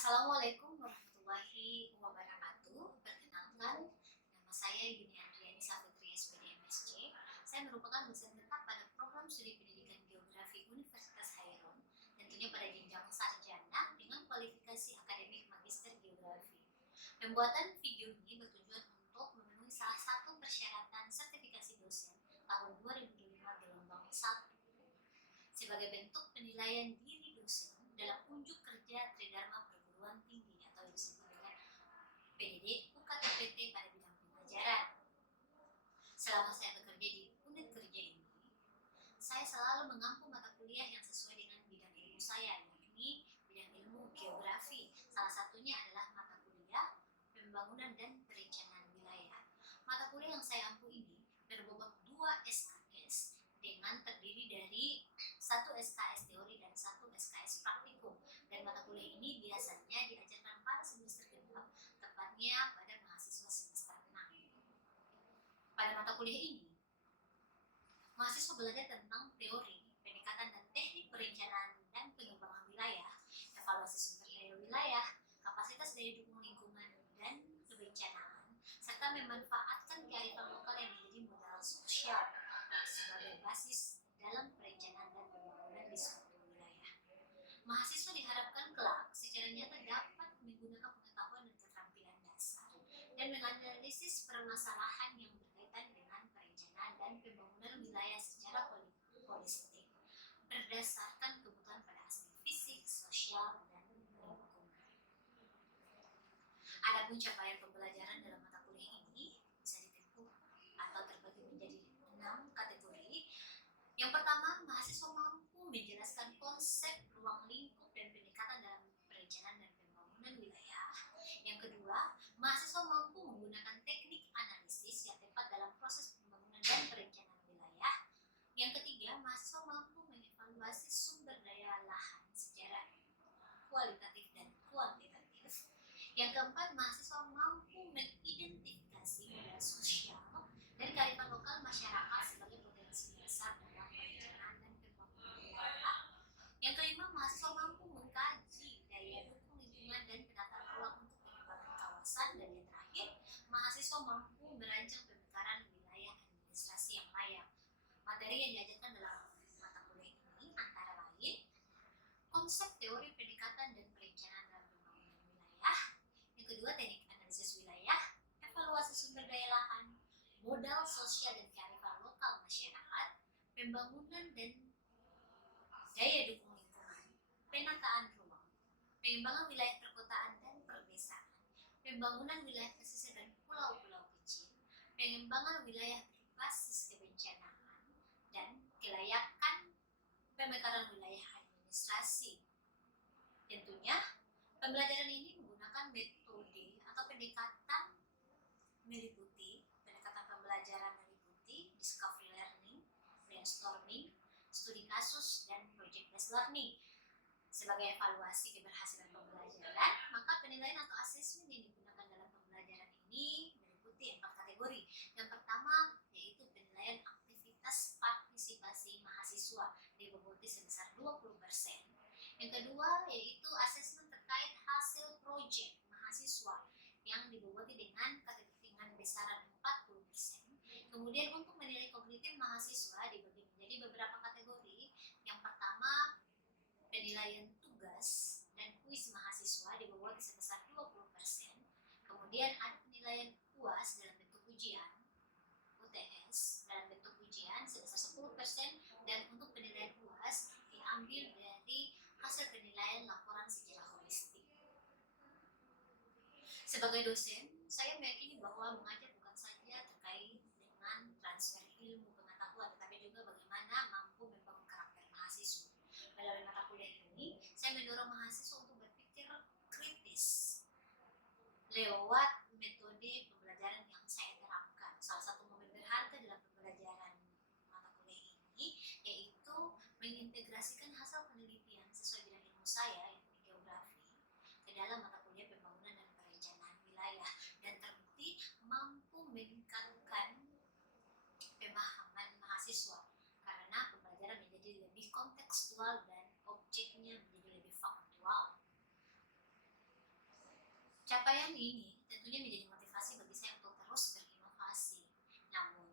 Assalamualaikum warahmatullahi wabarakatuh. Perkenalkan, nama saya Yuni Andriani Safitri SPD MSc. Saya merupakan dosen tetap pada program studi pendidikan geografi Universitas Hairun, tentunya pada jenjang sarjana dengan kualifikasi akademik magister geografi. Pembuatan video ini bertujuan untuk memenuhi salah satu persyaratan sertifikasi dosen tahun 2025 gelombang 1 sebagai bentuk penilaian diri dosen dalam unjuk kerja Tridharma Perguruan Tinggi atau disebut dengan PDD UKT-PT pada bidang pembelajaran. Selama saya bekerja di unit kerja ini, saya selalu mengampu mata kuliah yang sesuai dengan bidang ilmu saya, yakni bidang ilmu geografi. Salah satunya adalah mata kuliah pembangunan dan perencanaan wilayah. Mata kuliah yang saya ampu ini berbobot 2 SKS dengan terdiri dari 1 SKS teori dan 1 SKS praktikum. Dan mata kuliah ini biasanya diajarkan pada semester kedua, tepatnya pada mahasiswa semester 6. Pada mata kuliah ini, mahasiswa belajar tentang teori, pendekatan dan teknik perencanaan dan pengembangan wilayah, evaluasi sumber daya wilayah, kapasitas daya dukung lingkungan dan kebencanaan, serta memanfaatkan kearifan lokal yang menjadi modal sosial sebagai basis dalam perencanaan dan pembangunan di suatu wilayah. Mahasiswa diharapkan kelak secara nyata dapat menggunakan pengetahuan dan keterampilan dasar dan menganalisis permasalahan yang berkaitan dengan perencanaan dan pembangunan wilayah secara holistik berdasarkan kebutuhan pada aspek fisik, sosial, dan lingkungan. Adapun capaian pembelajaran dalam mata kuliah ini bisa ditempuh atau terbagi menjadi 6 kategori. Yang pertama, mahasiswa mampu menjelaskan konsep ruang lingkup dan pendekatan dalam perencanaan dan pembangunan wilayah. Yang kedua, mahasiswa mampu menggunakan teknik analisis yang tepat dalam proses pembangunan dan perencanaan wilayah. Yang ketiga, mahasiswa mampu mengevaluasi sumber daya lahan secara kualitatif dan kuantitatif. Yang keempat, mahasiswa mampu mengidentifikasi modal sosial dan kearifan lokal masyarakat sebagai potensi dasar dalam perencanaan dan pembangunan wilayah. Yang kelima, mahasiswa mampu mengkaji daya dukung lingkungan dan penataan ruang untuk pengembangan kawasan. Dan yang terakhir, mahasiswa mampu merancang pemekaran wilayah administrasi yang layak. Materi yang diajarkan dalam mata kuliah ini antara lain konsep teori pendekatan dan perencanaan dalam pembangunan wilayah. Yang kedua, teknik analisis wilayah, evaluasi sumber daya lahan, modal sosial dan kearifan lokal masyarakat, pembangunan dan daya dukung lingkungan, penataan ruang, pengembangan wilayah perkotaan dan perdesaan, pembangunan wilayah pesisir dan pulau-pulau kecil, pengembangan wilayah berbasis kebencanaan, dan kelayakan pemekaran wilayah administrasi. Tentunya, pembelajaran ini menggunakan metode atau pendekatan pembelajaran meliputi discovery learning, brainstorming, studi kasus, dan project based learning. Sebagai evaluasi keberhasilan pembelajaran, maka penilaian atau asesmen yang digunakan dalam pembelajaran ini meliputi 4 kategori. Yang pertama yaitu penilaian aktivitas partisipasi mahasiswa diboboti sebesar 20%. Yang kedua yaitu asesmen terkait hasil proyek mahasiswa yang diboboti dengan besaran 40%. Kemudian untuk menilai kognitif mahasiswa dibagi menjadi beberapa kategori. Yang pertama, penilaian tugas dan kuis mahasiswa diboboti sebesar 20%. Kemudian ada penilaian UAS dalam bentuk ujian, UTS dalam bentuk ujian sebesar 10%, dan untuk penilaian UAS diambil dari hasil penilaian laporan sejarah holistik. Sebagai dosen, saya meyakini bahwa mengajar bukan saja terkait dengan transfer ilmu pengetahuan, tetapi juga bagaimana mampu membangun karakter mahasiswa. Melalui mata kuliah ini, saya mendorong mahasiswa untuk berpikir kritis lewat metode pembelajaran yang saya terapkan. Salah satu momen berharga dalam pembelajaran mata kuliah ini yaitu mengintegrasikan hasil penelitian sesuai bidang ilmu saya, yakni geografi, ke dalam mata kuliah pembangunan dan perencanaan wilayah, dan terbukti mampu meningkatkan pemahaman mahasiswa karena pembelajaran menjadi lebih kontekstual dan objeknya menjadi lebih faktual. ini tentunya menjadi motivasi bagi saya untuk terus berinovasi. Namun,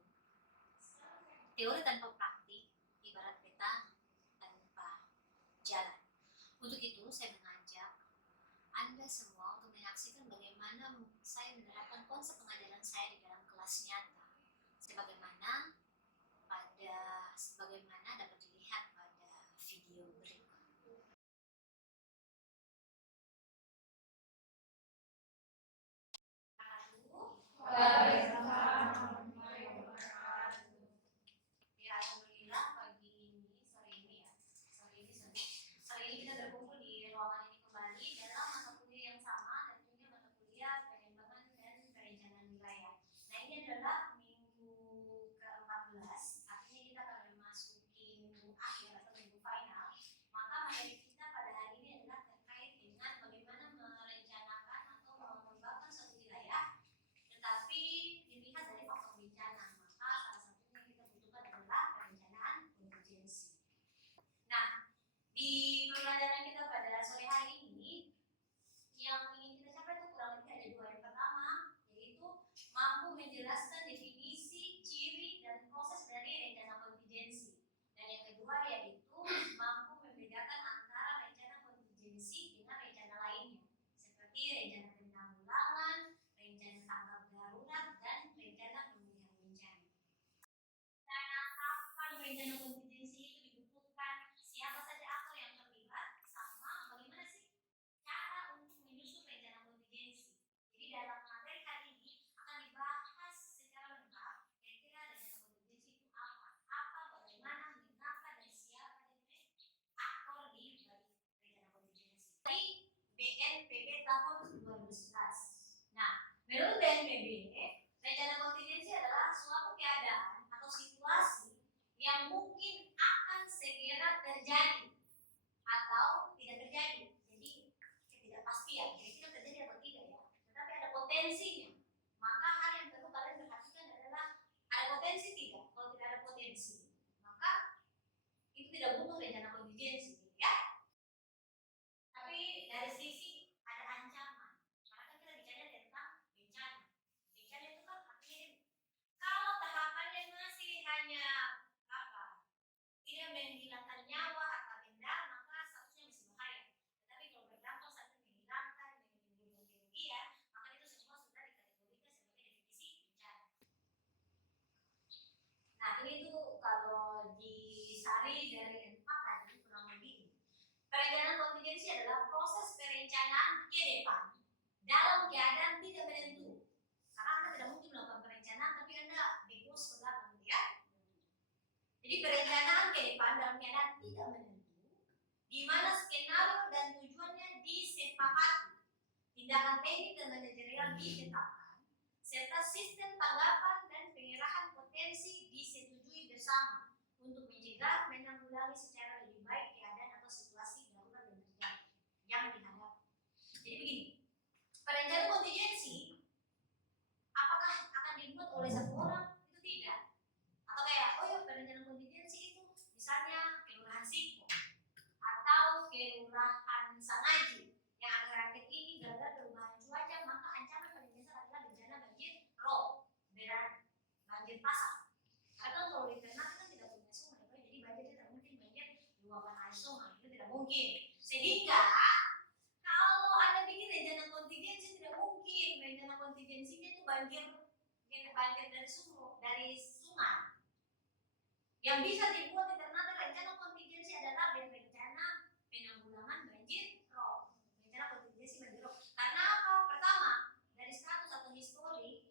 teori tanpa praktik ibarat peta tanpa jalan. Untuk itu, saya mengajak Anda semua untuk menyaksikan bagaimana saya menerapkan konsep pengajaran saya di dalam kelas nyata. Sebagaimana dapat dilihat pada video berikut. Ya, alhamdulillah pagi ini, sore ini kita berkumpul di ruangan ini kembali dalam mata kuliah yang sama, tentunya mata kuliah pengembangan dan perencanaan wilayah. Nah, ini adalah minggu ke-14, artinya kita akan memasuki minggu akhir atau minggu final. Maka materi kita pada hari ini adalah terkait dengan bagaimana merencanakan atau mengembangkan suatu wilayah, tetapi dilihat dari faktor bencana. Maka salah satunya yang kita butuhkan adalah perencanaan kontingensi. Nah, di pembelajaran kita pada sore hari ini, yang ingin kita capai itu kurang lebih ada dua. Yang pertama, yaitu mampu menjelaskan definisi, ciri, dan proses dari rencana kontingensi. Dan yang kedua, yaitu mampu membedakan antara rencana kontingensi dengan rencana lainnya, seperti rencana penanggulangan, rencana tanggap darurat, dan rencana pemulihan bencana. Karena kapan rencana kontingensi itu dibutuhkan, siapa saja aktor yang terlibat, sama bagaimana sih cara untuk menyusun rencana kontingensi. Jadi dalam materi kali ini akan dibahas secara lengkap kira-kira rencana kontingensi itu apa, bagaimana, mengapa, dan siapa aktor di balik rencana kontingensi. Dari BNPB tahun 2011. Nah, menurut BNPB, rencana kontingensi adalah suatu keadaan atau situasi yang mungkin akan segera terjadi atau tidak terjadi. Jadi ketidakpastian, kira-kira terjadi atau tidak ya. Tetapi ada potensinya. Maka hal yang perlu kalian perhatikan adalah ada potensi tidak. Kalau tidak ada potensi, maka itu tidak butuh rencana kontingensi, ya. Tapi dari sisi ada ancaman. Karena kan kita bicara tentang bencana. Bencana itu kan artinya kalau tahapannya masih hanya tidak menghilangkan nyawa atau benda, maka statusnya masih bahaya. Tetapi kalau berdampak sampai menghilangkan, menimbulkan kerugian, maka itu semua sudah dikategorikan sebagai definisi bencana. Nah, ini tuh kalau disari dari empat tadi kurang lebih. Perencanaan kontingensi adalah proses perencanaan ke depan dalam keadaan tidak menentu. Karena Anda tidak mungkin melakukan perencanaan tapi Anda dipus ke belakang, ya. Jadi perencanaan ke depan dalam keadaan tidak menentu, di mana skenario dan tujuannya disepakati, tindakan teknik dan manajerial ditetapkan, serta sistem tanggapan dan pengerahan potensi disetujui bersama untuk mencegah menanggulangi secara lebih baik keadaan atau situasi darurat yang terjadi yang dihadapi. Jadi begini, perencanaan kontingensi apakah akan dibuat oleh satu orang? Itu tidak. Atau kayak, oh ya perencanaan kontingensi itu misalnya kelurahan Siko atau kelurahan Sangaji yang akhir-akhir ini gara-gara perubahan cuaca maka ancaman paling besar adalah bencana banjir rob, banjir pasang. Karena kalau di Ternate kan tidak punya sungai, jadi banjir tidak mungkin banjir luapan air sungai, itu tidak mungkin. Sehingga kalau Anda bikin rencana kontingensi tidak mungkin rencana kontingensinya itu banjir dari sungai. Yang bisa dibuat di Ternate rencana kontingensi adalah rencana penanggulangan banjir rob, rencana kontingensi banjir rob. Karena apa? Pertama, dari status atau histori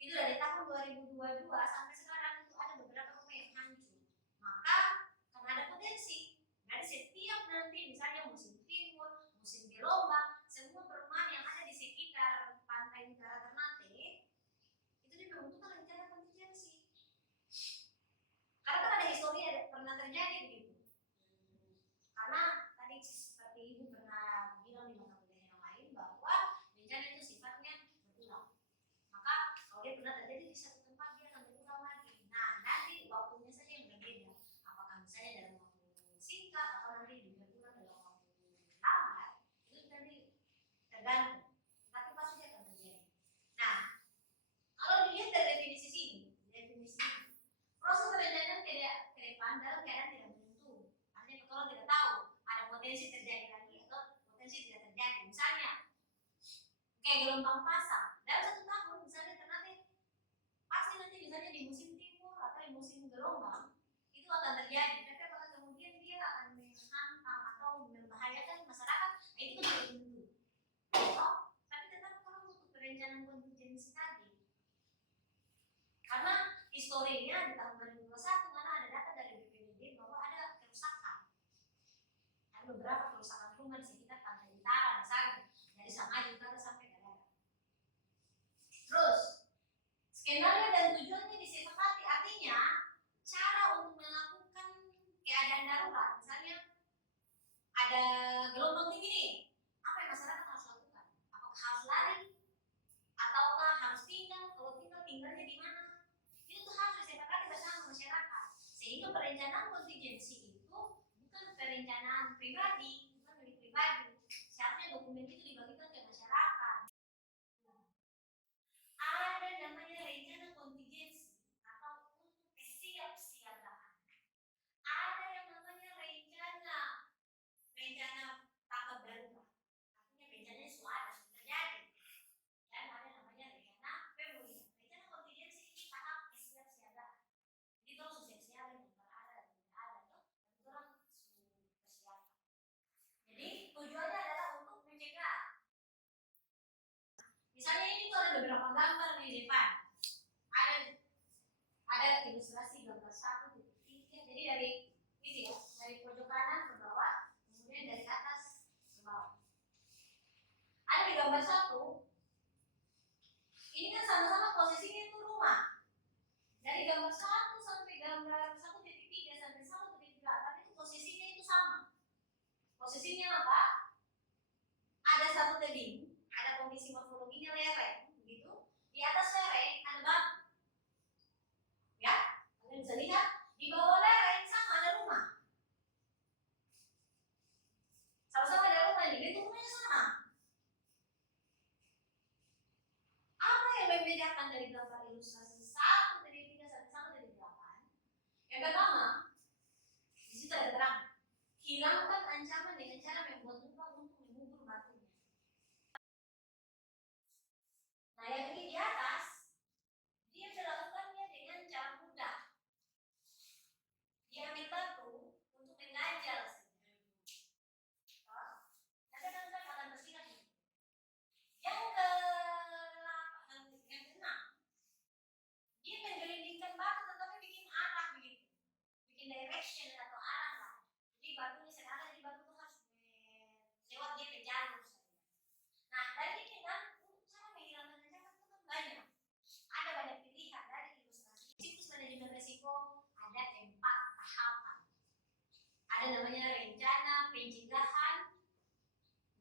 itu dari tahun 2022 sampai sekarang itu ada beberapa rumah yang hancur. Maka karena ada potensi dari setiap nanti misalnya musim timun, musim gelombang, semua perumahan yang ada di sekitar pantai utara Ternate itu membutuhkan rencana kontingensi. Karena kan ada potensi terjadi lagi atau potensi tidak terjadi. Misalnya kayak gelombang pasang dalam 1 tahun misalnya ternate pasti nanti misalnya di musim timur atau di musim gelombang itu akan terjadi, tapi apakah kemudian dia akan menghantam atau membahayakan masyarakat, nah, itu kan tidak tentu. Tapi tetap kalau untuk perencanaan kontingensi tadi, karena historinya di tahun 2021 karena ada data dari BPBD bahwa ada kerusakan, ada beberapa kerusakan rumah di sekitar Pantai Utara misalnya dari Samari Utara sampai Dadar. Terus skenario dan tujuannya disepakati, artinya cara untuk melakukan keadaan darurat, misalnya ada gelombang tinggi nih, apa yang masyarakat harus lakukan? Apakah harus lari ataukah harus tinggal? Kalau tinggalnya di mana? Itu tuh harus disepakati bersama masyarakat, sehingga perencanaan kontingensi itu bukan perencanaan pribadi, bukan milik pribadi. Seharusnya dokumen itu dibagikan ke masyarakat. Ada namanya rencana kontingensi atau untuk kesiapsiagaan. Ada yang namanya rencana tanggap darurat. Artinya rencananya sudah terjadi. Dan ada namanya rencana pemulihan. Rencana kontingensi ini tahap kesiapsiagaan. Jadi kalau sudah siap yang ada dan tidak ada tuh, dan orang persiapan. Jadi tujuannya adalah untuk mencegah. Misalnya ini tuh ada beberapa gambar di depan. Ada ilustrasi gambar 1.3. Jadi dari itu ya, dari pojok kanan ke bawah, kemudian dari atas ke bawah. Ada di gambar 1. Ini kan sama-sama posisinya itu rumah. Dari gambar 1 sampai gambar 1.3 sampai 1.8 itu posisinya itu sama. Posisinya apa? Ada satu tebing, ada kondisi morfologinya lereng, begitu. Di atas lereng ada batu. Ya, kalian bisa lihat di bawah lereng sama ada rumah. Sama-sama ada rumah ini, bentuk rumahnya sama. Apa yang membedakan dari gambar ilustrasi 1.3 sampai 1.8? Yang pertama, di situ ada terang. Hilangkan ancaman dengan cara membuat lubang untuk mengubur batunya. Nah, yang ini di atas, dia melakukannya dengan cara mudah. Dia ambil batu untuk mengganjal saja. Nanti akan bersihkan. Yang keenam, dia menggelindingkan batu tetapi bikin arah begitu, bikin direction atau arah lah. Jadi batunya sekarang jadi batu itu harus lewat dia ke jalur saja. Nah, dari ini kan cara menghilangkan ancaman itu kan banyak. Ada banyak pilihan dari ilustrasi. Siklus manajemen risiko ada 4 tahapan. Ada namanya rencana pencegahan.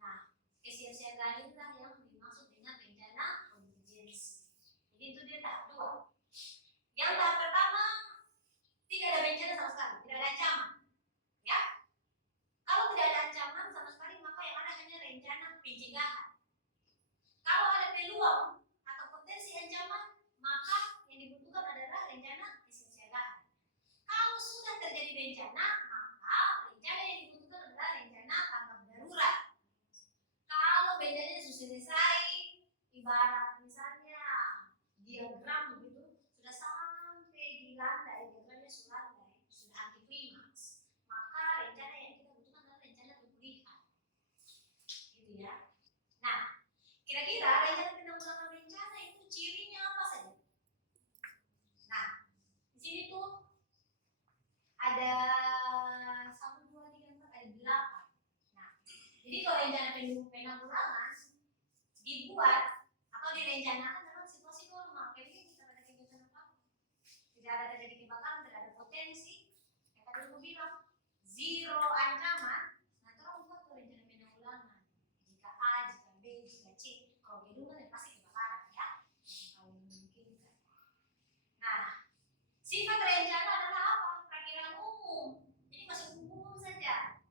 Nah, kesiapsiagaan inilah yang dimaksud dengan rencana kontingensi. Jadi itu dia tahap 2. Yang tahap pertama tidak ada bencana sama sekali, tidak ada ancaman. Ya, kalau tidak ada ancaman sama sekali maka yang ada hanya rencana pencegahan. Kalau ada peluang atau potensi ancaman maka yang dibutuhkan adalah rencana kesiapsiagaan. Kalau sudah terjadi bencana maka rencana yang dibutuhkan adalah rencana tanggap darurat. Kalau bencananya sudah selesai, ibarat misalnya diagram begitu, sudah sampai di landai, diagramnya sudah landai, sudah anti klimaks, maka rencana yang kita butuhkan adalah rencana pemulihan. Gitu ya. Nah, kira-kira rencana penanggulangan bencana itu cirinya apa saja? Nah, di sini tuh ada 1, 2, 3, 4, ada 8. Nah, jadi kalau rencana penanggulangan dibuat atau direncanakan dalam situasi normal, kayak gini kita ada kegiatan apa? Tidak ada terjadi kebakaran, tidak ada potensi. Yang tadi aku bilang zero ancaman. Nah, terus buat rencana penanggulangan. Jika A, jika B, jika C, kalau gedung kan pasti kebakaran ya. Kalau memungkinkan. Nah, sifat rencana adalah apa? Perakiraan umum. Jadi masih umum saja.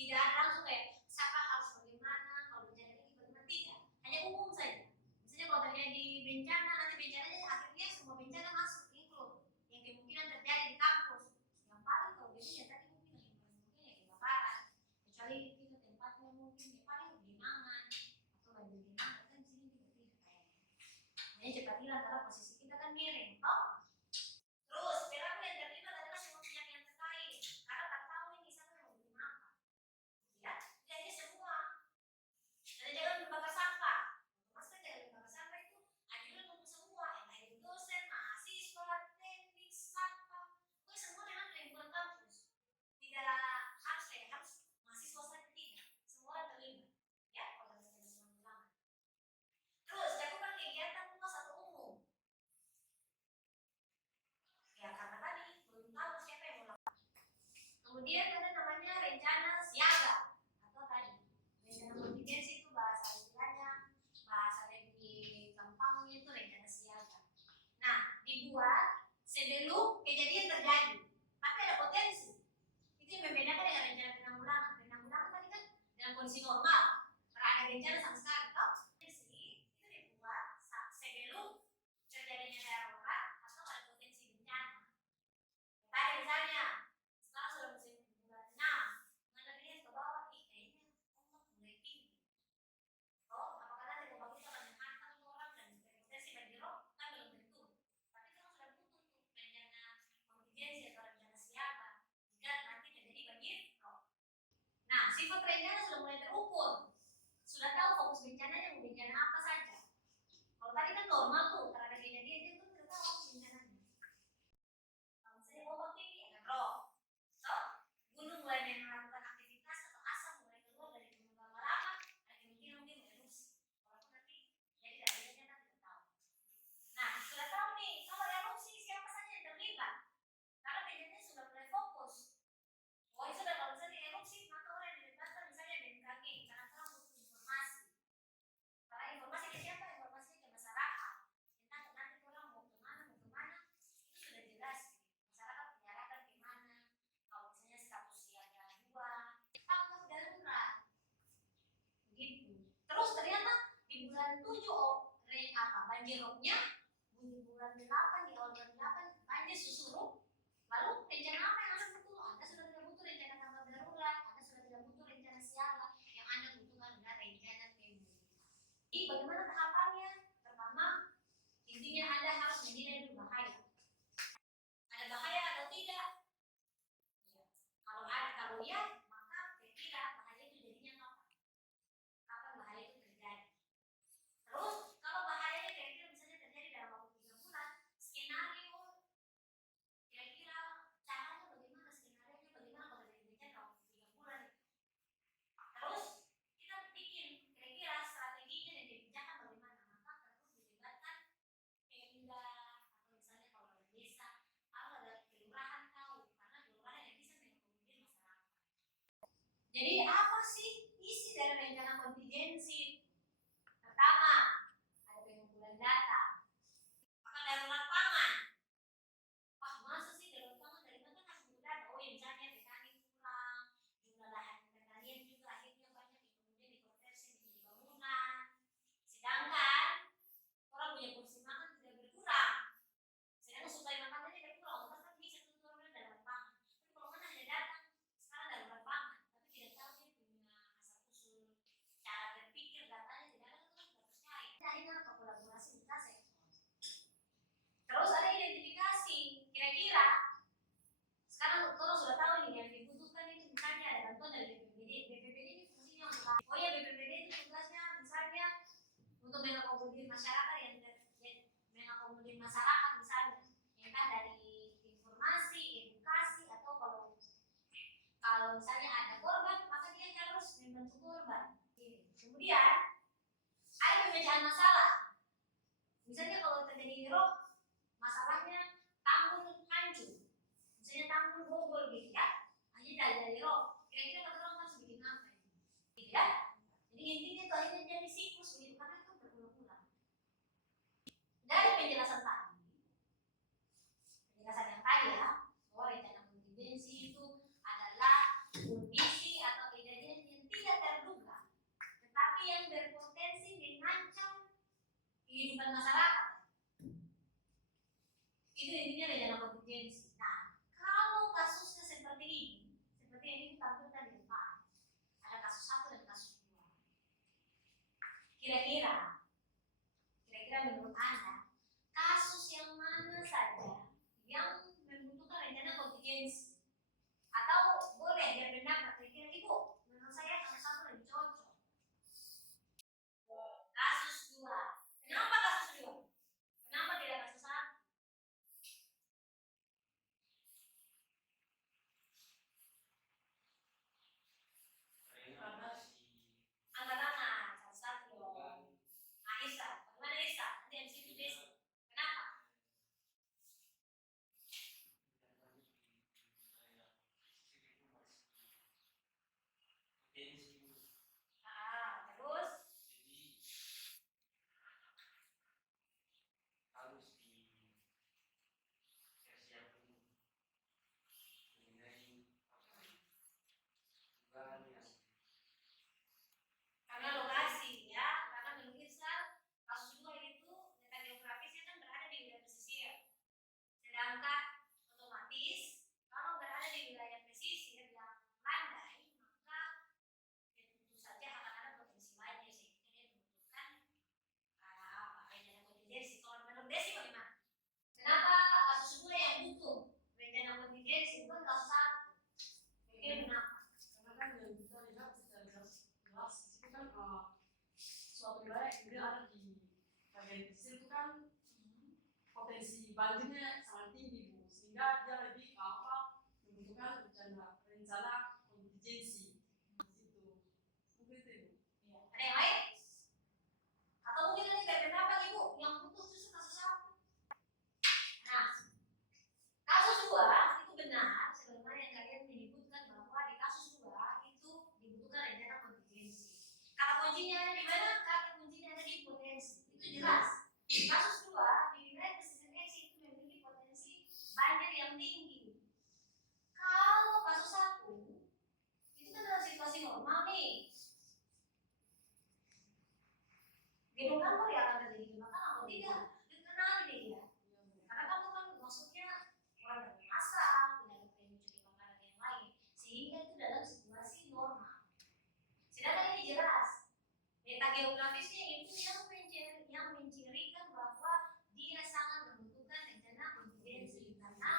Tidak ada langsung kayak siapa harus bagaimana, kalau bencana ini bagaimana, tidak. Hanya umum saja. Misalnya kalau terjadi bencana, nanti bencananya akhirnya semua bencana masuk include yang kemungkinan terjadi di kampus. Yang paling kalau gedung ya tadi mungkin yang paling mungkin ya kebakaran. sebelum kejadian terjadi, tapi ada potensi. Itu yang membedakan dengan rencana penanggulangan. Penanggulangan tadi kan dalam kondisi normal, karena ada bencana sama sekali, toh. Itu dibuat sebelum terjadinya darurat atau ada potensi bencana. Tadi misalnya sekarang sudah musim bulan 6, Anda lihat ke bawah, kayaknya ombak mulai tinggi. Oh, apakah nanti ombak itu akan menghantam orang dan berpotensi banjirop? Kan belum tentu. Tapi kalau sudah butuh tuh rencana kontingensi atau rencana siaga jika nanti terjadi banjirop. Nah, sifat rencana sudah mulai terukur. Sudah tahu fokus bencananya mau bencana apa saja. Kalau tadi kan normal tuh, terhadap kejadian itu sudah tahu fokus bencananya. Kalau misalnya ombak tinggi, ada rob. Gunung mulai melakukan aktivitas atau asap mulai keluar dari gunung lama-lama, ada kemungkinan mungkin erupsi. Walaupun nanti jadi adanya kan tidak tahu. Nah, sudah tahu nih kalau erupsi siapa saja yang terlibat, karena bencananya sudah mulai fokus. Oh, itu sudah kalau misalnya erupsi maka orang yang dilibatkan misalnya BMKG, karena orang butuh informasi. Karena informasi ke siapa? Informasinya ke masyarakat. Tentang nanti orang mau kemana, itu sudah jelas. Masyarakat diarahkan kemana. Kalau misalnya status siaga 2, tanggap darurat. Begitu. Terus ternyata di bulan 7 banjirropnya, di bulan 8 di awal bulan 8 banjir susurup. Lalu rencana apa yang Anda butuh? Anda sudah tidak butuh rencana tanggap darurat, Anda sudah tidak butuh rencana siaga, yang Anda butuhkan adalah rencana pemulihan. Jadi bagaimana tahapannya? Pertama, intinya Anda harus menilai dulu bahaya. Ada bahaya atau tidak? Ya. Kalau ya, maka kira-kira bahaya itu jadinya kapan? Kapan bahaya itu terjadi? Terus kalau bahayanya kira-kira misalnya terjadi dalam waktu 3 bulan, skenario kira-kira caranya bagaimana, skenario bagaimana kalau terjadi bencana dalam waktu 3 bulan? Terus kita bikin kira-kira strateginya dan kebijakan bagaimana, maka terus dilibatkan Pemda atau misalnya kalau ada desa, kalau ada kelurahan tahu, karena kelurahan yang bisa mengakomodir masyarakat. Jadi apa sih isi dari rencana kontingensi? Pertama, ada pengumpulan data. Maka darurat pangan. Wah, masa sih darurat pangan dari mana kan ngumpul data? Oh, ya misalnya petani kurang, jumlah lahan pertanian juga akhirnya banyak yang kemudian dikonversi menjadi bangunan. Sedangkan orang punya porsi makan tidak berkurang. Sedangkan suplai makanannya berkurang, otomatis kan bisa turun darurat pangan. Tapi kalau mana ada data, sekarang darurat pangan, tapi tidak tahu dia punya asal usul cara berpikir datanya tidak ada, kan tidak percaya. Akhirnya apa kolaborasi lintas sektor. Terus ada identifikasi, kira-kira sekarang orang sudah tahu nih yang dibutuhkan itu misalnya ada bantuan dari BPBD. BPBD ini fungsinya untuk oh ya BPBD itu tugasnya misalnya untuk mengakomodir masyarakat yang mengakomodir masyarakat misalnya entah dari informasi, edukasi atau kalau misalnya ada korban maka dia harus membantu korban. Kemudian ada pemecahan masalah. Misalnya kalau terjadi erop, masalahnya tanggul hancur, misalnya tanggul bobol gitu ya, hanya dari erop. Kira-kira orang harus bikin apa ini? Gitu ya. Jadi intinya itu akhirnya jadi siklus begitu karena itu berulang-ulang. Dari penjelasan yang tadi ya, bahwa rencana kontingensi itu adalah kondisi atau kejadian yang tidak terduga, tetapi yang berpotensi mengancam kehidupan masyarakat. Itu intinya rencana kontingensi. Nah, kalau kasusnya seperti yang ini tampilkan di depan, ada kasus 1 dan kasus 2. Kira-kira menurut Anda kasus yang mana saja yang membutuhkan rencana kontingensi? Atau boleh biar pendapat kira-kira Ibu, menurut saya kasus 1 lebih cocok. Kasus 2. Kenapa kasus 2? kemudian ada di bagian pesisir itu kan potensi banjirnya sangat tinggi Bu, sehingga dia lebih membutuhkan rencana kontingensi gitu. Mungkin itu Bu. Ya. Ada yang lain? Atau mungkin ini ada pendapat Ibu yang putus justru kasus satu. Nah, kasus 2 itu benar sebagaimana yang kalian menyebutkan bahwa di kasus 2 itu dibutuhkan rencana kontingensi. Kata kuncinya ada di mana? Kata kuncinya ada di potensi. Itu jelas. Di kasus 2 di wilayah pesisir Eksit itu memiliki potensi banjir yang tinggi. Kalau kasus 1 itu kan dalam situasi normal nih. Gedung kantor ya akan terjadi kebakaran atau tidak? Dikenal ini ya. Karena kamu kan maksudnya orang yang masak, tidak ada pemicu kebakaran yang lain, sehingga itu dalam situasi normal. Sedangkan ini jelas data geografisnya itu yang mencirikan bahwa dia sangat membutuhkan rencana kontingensi karena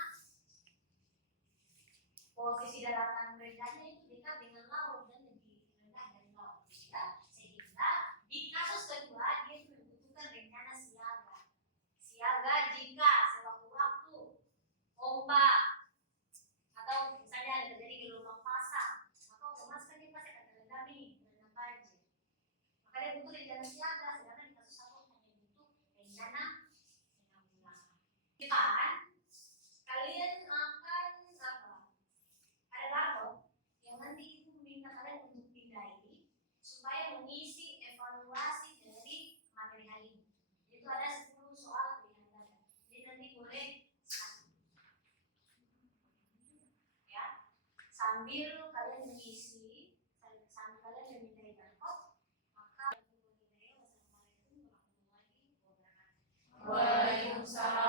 posisi daratan rendahnya itu dekat dengan laut dan lebih rendah dari laut, ya. Sehingga di kasus kedua dia membutuhkan rencana siaga jika sewaktu-waktu ombak atau misalnya ada terjadi gelombang pasang, maka otomatis kan dia pasti akan terendam banjir. Maka dia butuh rencana siaga, sedangkan di kasus satu hanya butuh rencana penanggulangan. Depan kalian akan ada rapor yang nanti itu meminta kalian untuk pindahi supaya mengisi evaluasi dari materi hari ini. Itu ada 10 soal pilihan ganda. Jadi nanti boleh ya sambil kalian mengisi, sambil kalian memintai rapor, maka Waalaikumsalam.